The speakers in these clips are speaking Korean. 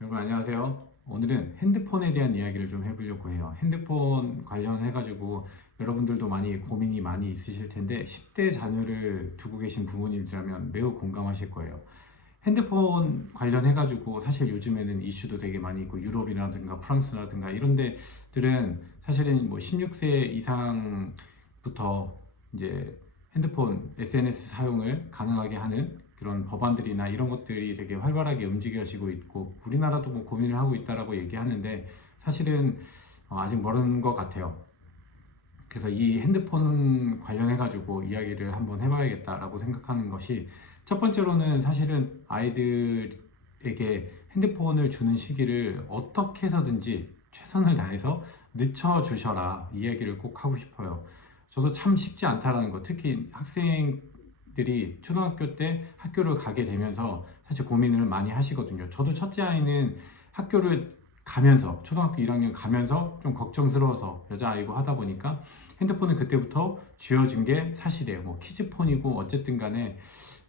여러분 안녕하세요. 오늘은 핸드폰에 대한 이야기를 좀 해보려고 해요. 핸드폰 관련해가지고 여러분들도 많이 고민이 많이 있으실 텐데 10대 자녀를 두고 계신 부모님이라면 매우 공감하실 거예요. 핸드폰 관련해가지고 사실 요즘에는 이슈도 되게 많이 있고 유럽이라든가 프랑스라든가 이런 데들은 사실은 뭐 16세 이상부터 이제 핸드폰 SNS 사용을 가능하게 하는 그런 법안들이나 이런 것들이 되게 활발하게 움직여지고 있고 우리나라도 뭐 고민을 하고 있다라고 얘기하는데 사실은 아직 멀은 것 같아요. 그래서 이 핸드폰 관련해 가지고 이야기를 한번 해봐야겠다라고 생각하는 것이 첫 번째로는 사실은 아이들에게 핸드폰을 주는 시기를 어떻게 해서든지 최선을 다해서 늦춰 주셔라 이 이야기를 꼭 하고 싶어요. 저도 참 쉽지 않다라는 거, 특히 학생들이 초등학교 때 학교를 가게 되면서 사실 고민을 많이 하시거든요. 저도 첫째 아이는 학교를 가면서 초등학교 1학년 가면서 좀 걱정스러워서 여자아이고 하다 보니까 핸드폰은 그때부터 쥐어준 게 사실이에요. 뭐 키즈폰이고 어쨌든 간에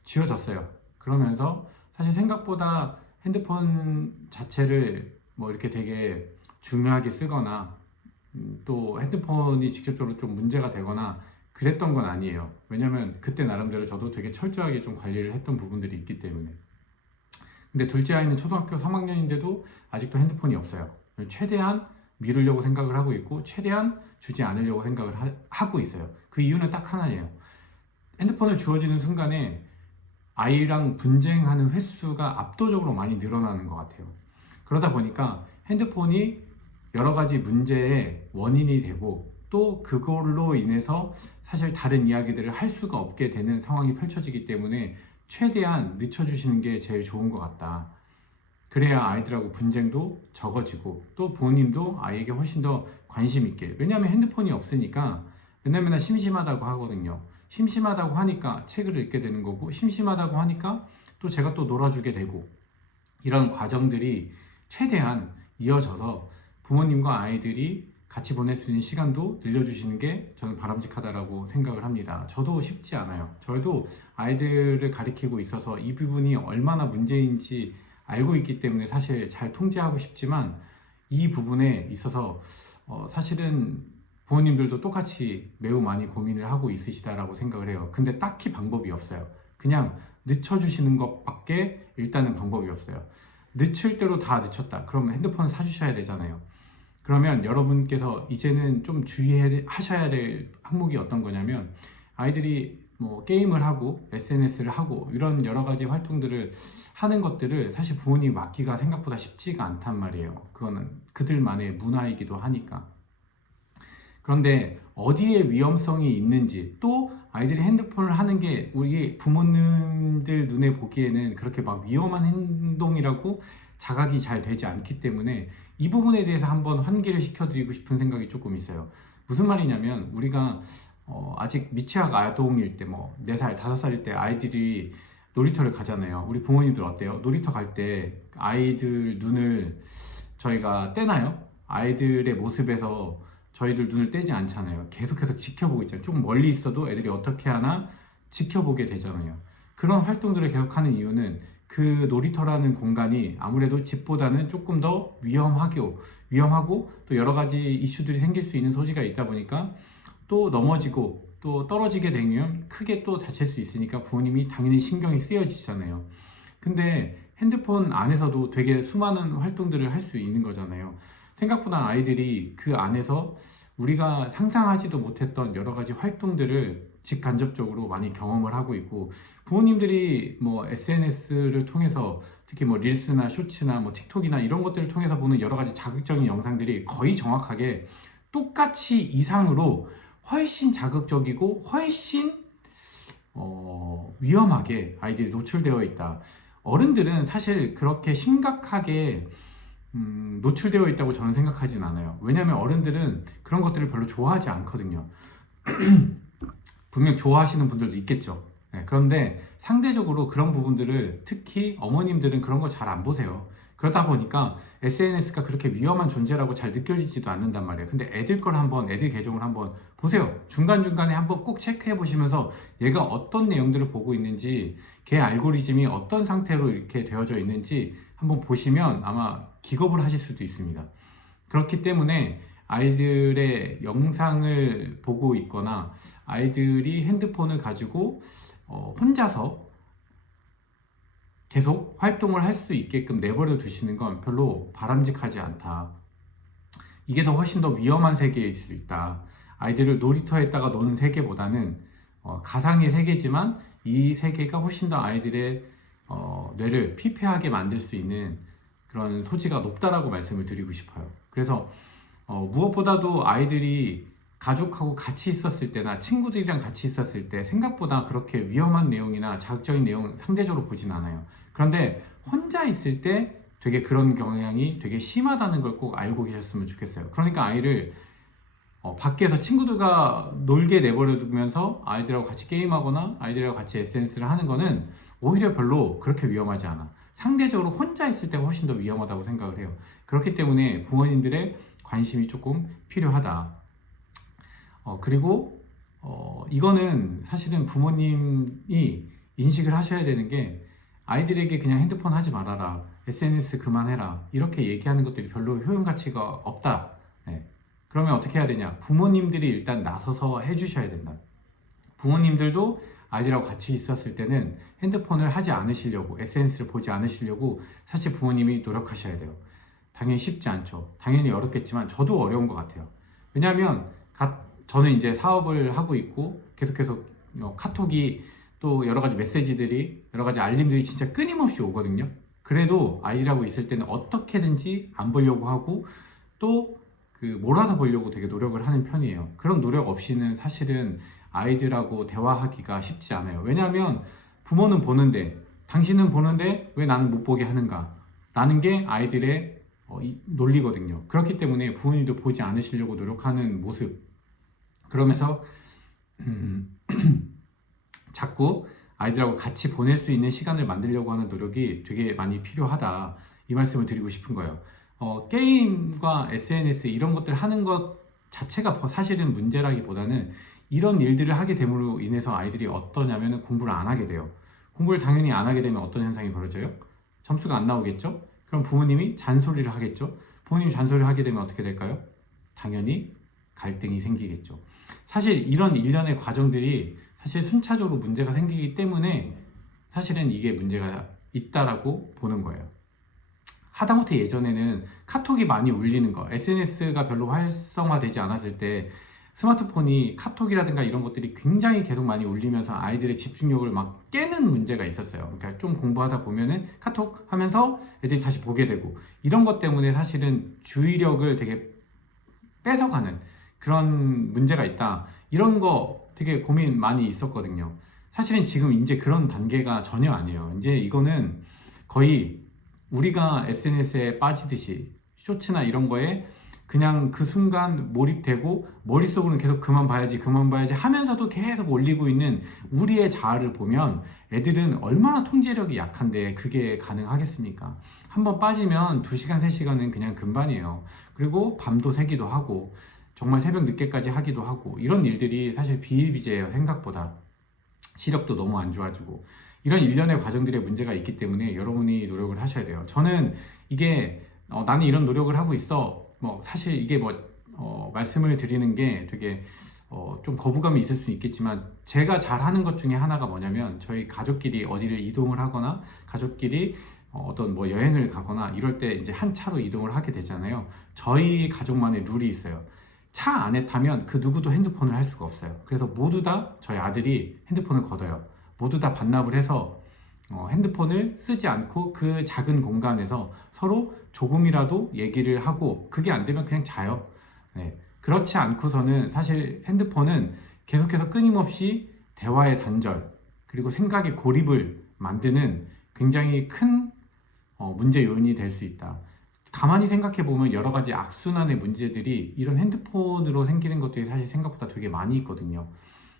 쥐어졌어요. 그러면서 사실 생각보다 핸드폰 자체를 뭐 이렇게 되게 중요하게 쓰거나 또 핸드폰이 직접적으로 좀 문제가 되거나 그랬던 건 아니에요. 왜냐면 그때 나름대로 저도 되게 철저하게 좀 관리를 했던 부분들이 있기 때문에. 근데 둘째 아이는 초등학교 3학년인데도 아직도 핸드폰이 없어요. 최대한 미루려고 생각을 하고 있고 최대한 주지 않으려고 생각을 하고 있어요. 그 이유는 딱 하나예요. 핸드폰을 주어지는 순간에 아이랑 분쟁하는 횟수가 압도적으로 많이 늘어나는 것 같아요. 그러다 보니까 핸드폰이 여러 가지 문제의 원인이 되고 또 그걸로 인해서 사실 다른 이야기들을 할 수가 없게 되는 상황이 펼쳐지기 때문에 최대한 늦춰주시는 게 제일 좋은 것 같다. 그래야 아이들하고 분쟁도 적어지고 또 부모님도 아이에게 훨씬 더 관심 있게, 왜냐하면 핸드폰이 없으니까 맨날 맨날 심심하다고 하거든요. 심심하다고 하니까 책을 읽게 되는 거고 심심하다고 하니까 또 제가 또 놀아주게 되고 이런 과정들이 최대한 이어져서 부모님과 아이들이 같이 보낼 수 있는 시간도 늘려주시는 게 저는 바람직하다라고 생각을 합니다. 저도 쉽지 않아요. 저도 아이들을 가리키고 있어서 이 부분이 얼마나 문제인지 알고 있기 때문에 사실 잘 통제하고 싶지만 이 부분에 있어서 사실은 부모님들도 똑같이 매우 많이 고민을 하고 있으시다라고 생각을 해요. 근데 딱히 방법이 없어요. 그냥 늦춰주시는 것밖에 일단은 방법이 없어요. 늦출 대로 다 늦췄다. 그러면 핸드폰 사주셔야 되잖아요. 그러면 여러분께서 이제는 좀 주의하셔야 될 항목이 어떤 거냐면 아이들이 뭐 게임을 하고 SNS를 하고 이런 여러 가지 활동들을 하는 것들을 사실 부모님이 막기가 생각보다 쉽지가 않단 말이에요. 그거는 그들만의 문화이기도 하니까. 그런데 어디에 위험성이 있는지 또 아이들이 핸드폰을 하는 게 우리 부모님들 눈에 보기에는 그렇게 막 위험한 행동이라고 자각이 잘 되지 않기 때문에 이 부분에 대해서 한번 환기를 시켜드리고 싶은 생각이 조금 있어요. 무슨 말이냐면 우리가 아직 미취학 아동일 때 뭐 4살, 5살일 때 아이들이 놀이터를 가잖아요. 우리 부모님들 어때요? 놀이터 갈 때 아이들 눈을 저희가 떼나요? 아이들의 모습에서 저희들 눈을 떼지 않잖아요. 계속해서 지켜보고 있잖아요. 조금 멀리 있어도 애들이 어떻게 하나 지켜보게 되잖아요. 그런 활동들을 계속하는 이유는 그 놀이터라는 공간이 아무래도 집보다는 조금 더 위험하고 또 여러 가지 이슈들이 생길 수 있는 소지가 있다 보니까 또 넘어지고 또 떨어지게 되면 크게 또 다칠 수 있으니까 부모님이 당연히 신경이 쓰여지잖아요. 근데 핸드폰 안에서도 되게 수많은 활동들을 할 수 있는 거잖아요. 생각보다 아이들이 그 안에서 우리가 상상하지도 못했던 여러 가지 활동들을 직간접적으로 많이 경험을 하고 있고 부모님들이 뭐 SNS를 통해서 특히 뭐 릴스나 쇼츠나 뭐 틱톡이나 이런 것들을 통해서 보는 여러 가지 자극적인 영상들이 거의 정확하게 똑같이 이상으로 훨씬 자극적이고 훨씬 위험하게 아이들이 노출되어 있다. 어른들은 사실 그렇게 심각하게 노출되어 있다고 저는 생각하진 않아요. 왜냐하면 어른들은 그런 것들을 별로 좋아하지 않거든요. 분명 좋아하시는 분들도 있겠죠. 네, 그런데 상대적으로 그런 부분들을 특히 어머님들은 그런 거 잘 안 보세요. 그러다 보니까 SNS가 그렇게 위험한 존재라고 잘 느껴지지도 않는단 말이에요. 근데 애들 계정을 한번 보세요. 중간중간에 한번 꼭 체크해 보시면서 얘가 어떤 내용들을 보고 있는지, 걔 알고리즘이 어떤 상태로 이렇게 되어져 있는지 한번 보시면 아마 기겁을 하실 수도 있습니다. 그렇기 때문에 아이들의 영상을 보고 있거나 아이들이 핸드폰을 가지고 혼자서 계속 활동을 할 수 있게끔 내버려 두시는 건 별로 바람직하지 않다. 이게 더 훨씬 더 위험한 세계일 수 있다. 아이들을 놀이터에다가 노는 세계보다는 가상의 세계지만 이 세계가 훨씬 더 아이들의 뇌를 피폐하게 만들 수 있는 그런 소지가 높다라고 말씀을 드리고 싶어요. 그래서 무엇보다도 아이들이 가족하고 같이 있었을 때나 친구들이랑 같이 있었을 때 생각보다 그렇게 위험한 내용이나 자극적인 내용 상대적으로 보진 않아요. 그런데 혼자 있을 때 되게 그런 경향이 되게 심하다는 걸 꼭 알고 계셨으면 좋겠어요. 그러니까 아이를 밖에서 친구들과 놀게 내버려 두면서 아이들하고 같이 게임하거나 아이들하고 같이 SNS를 하는 거는 오히려 별로 그렇게 위험하지 않아. 상대적으로 혼자 있을 때가 훨씬 더 위험하다고 생각을 해요. 그렇기 때문에 부모님들의 관심이 조금 필요하다. 그리고 이거는 사실은 부모님이 인식을 하셔야 되는 게 아이들에게 그냥 핸드폰 하지 말아라, SNS 그만해라 이렇게 얘기하는 것들이 별로 효용 가치가 없다. 네. 그러면 어떻게 해야 되냐? 부모님들이 일단 나서서 해주셔야 된다. 부모님들도 아이들하고 같이 있었을 때는 핸드폰을 하지 않으시려고, SNS를 보지 않으시려고 사실 부모님이 노력하셔야 돼요. 당연히 쉽지 않죠. 당연히 어렵겠지만 저도 어려운 것 같아요. 왜냐하면 저는 이제 사업을 하고 있고 계속해서 카톡이 또 여러 가지 메시지들이, 여러 가지 알림들이 진짜 끊임없이 오거든요. 그래도 아이들하고 있을 때는 어떻게든지 안 보려고 하고 또 몰아서 보려고 되게 노력을 하는 편이에요. 그런 노력 없이는 사실은 아이들하고 대화하기가 쉽지 않아요. 왜냐하면 부모는 보는데, 당신은 보는데 왜 나는 못 보게 하는가? 라는 게 아이들의 논리거든요. 그렇기 때문에 부모님도 보지 않으시려고 노력하는 모습, 그러면서 자꾸 아이들하고 같이 보낼 수 있는 시간을 만들려고 하는 노력이 되게 많이 필요하다, 이 말씀을 드리고 싶은 거예요. 게임과 SNS 이런 것들 하는 것 자체가 사실은 문제라기보다는 이런 일들을 하게 됨으로 인해서 아이들이 어떠냐면 공부를 안 하게 돼요. 공부를 당연히 안 하게 되면 어떤 현상이 벌어져요? 점수가 안 나오겠죠? 그럼 부모님이 잔소리를 하겠죠? 부모님이 잔소리를 하게 되면 어떻게 될까요? 당연히 갈등이 생기겠죠. 사실 이런 일련의 과정들이 사실 순차적으로 문제가 생기기 때문에 사실은 이게 문제가 있다라고 보는 거예요. 하다못해 예전에는 카톡이 많이 울리는 거, SNS가 별로 활성화되지 않았을 때 스마트폰이 카톡이라든가 이런 것들이 굉장히 계속 많이 울리면서 아이들의 집중력을 막 깨는 문제가 있었어요. 그러니까 좀 공부하다 보면은 카톡 하면서 애들이 다시 보게 되고, 이런 것 때문에 사실은 주의력을 되게 뺏어가는 그런 문제가 있다. 이런 거 되게 고민 많이 있었거든요. 사실은 지금 이제 그런 단계가 전혀 아니에요. 이제 이거는 거의 우리가 SNS에 빠지듯이 쇼츠나 이런 거에 그냥 그 순간 몰입되고 머릿속으로는 계속 그만 봐야지 하면서도 계속 올리고 있는 우리의 자아를 보면 애들은 얼마나 통제력이 약한데 그게 가능하겠습니까? 한번 빠지면 2시간, 3시간은 그냥 금방이에요. 그리고 밤도 새기도 하고 정말 새벽 늦게까지 하기도 하고, 이런 일들이 사실 비일비재해요. 생각보다 시력도 너무 안 좋아지고, 이런 일련의 과정들의 문제가 있기 때문에 여러분이 노력을 하셔야 돼요. 저는 이게 나는 이런 노력을 하고 있어, 사실 이게 말씀을 드리는 게 되게 좀 거부감이 있을 수 있겠지만, 제가 잘하는 것 중에 하나가 뭐냐면, 저희 가족끼리 어디를 이동을 하거나 가족끼리 어떤 여행을 가거나 이럴 때 이제 한 차로 이동을 하게 되잖아요. 저희 가족만의 룰이 있어요. 차 안에 타면 그 누구도 핸드폰을 할 수가 없어요. 그래서 모두 다 저희 아들이 핸드폰을 걷어요. 모두 다 반납을 해서 핸드폰을 쓰지 않고 그 작은 공간에서 서로 조금이라도 얘기를 하고, 그게 안 되면 그냥 자요. 네. 그렇지 않고서는 사실 핸드폰은 계속해서 끊임없이 대화의 단절, 그리고 생각의 고립을 만드는 굉장히 큰 문제 요인이 될 수 있다. 가만히 생각해 보면 여러 가지 악순환의 문제들이 이런 핸드폰으로 생기는 것들이 사실 생각보다 되게 많이 있거든요.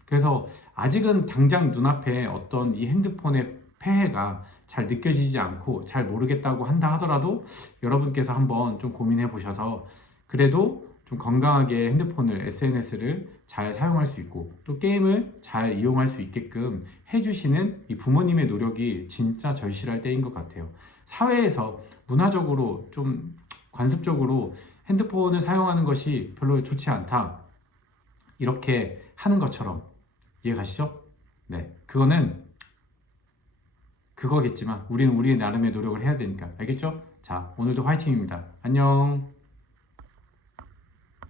그래서 아직은 당장 눈앞에 어떤 이 핸드폰의 폐해가 잘 느껴지지 않고 잘 모르겠다고 한다 하더라도 여러분께서 한번 좀 고민해 보셔서 그래도 좀 건강하게 핸드폰을, SNS를 잘 사용할 수 있고 또 게임을 잘 이용할 수 있게끔 해주시는 이 부모님의 노력이 진짜 절실할 때인 것 같아요. 사회에서 문화적으로 좀 관습적으로 핸드폰을 사용하는 것이 별로 좋지 않다, 이렇게 하는 것처럼, 이해가시죠? 네, 그거는 그거겠지만 우리는 우리 나름의 노력을 해야 되니까. 알겠죠? 자, 오늘도 화이팅입니다. 안녕.